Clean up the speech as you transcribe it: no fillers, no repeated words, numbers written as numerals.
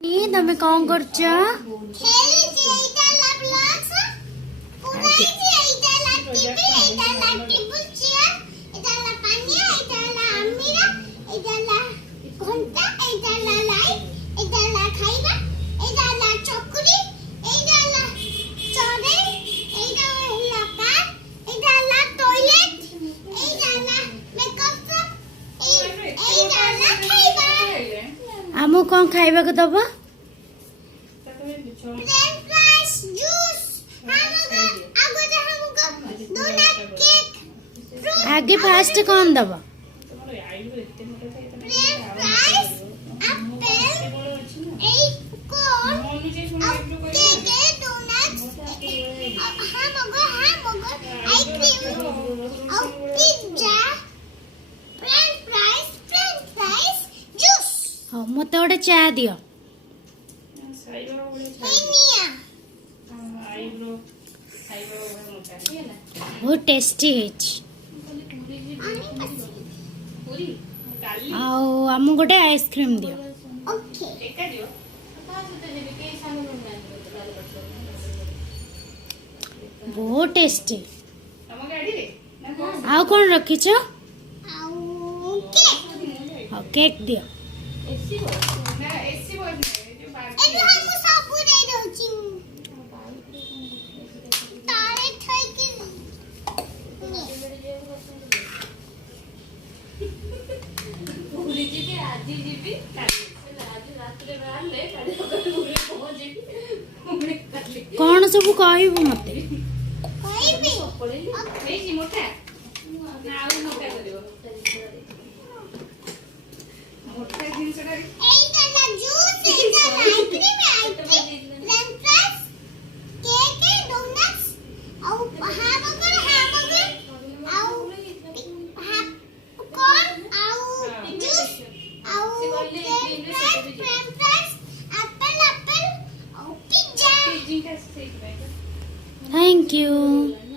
ତମେ କଣ କରୁଛ? ଆମକୁ କଣ ଖାଇବାକୁ ଦବ? आगे फास्ट कौन दबा? हाँ मत गोटे चा दियो। बहुत टेस्टी है। आम गोटे आइसक्रीम दियो। बहुत टेस्टी। आउ कौन रखीच? केक दियो। कौन सब कहबू मते? Thank you.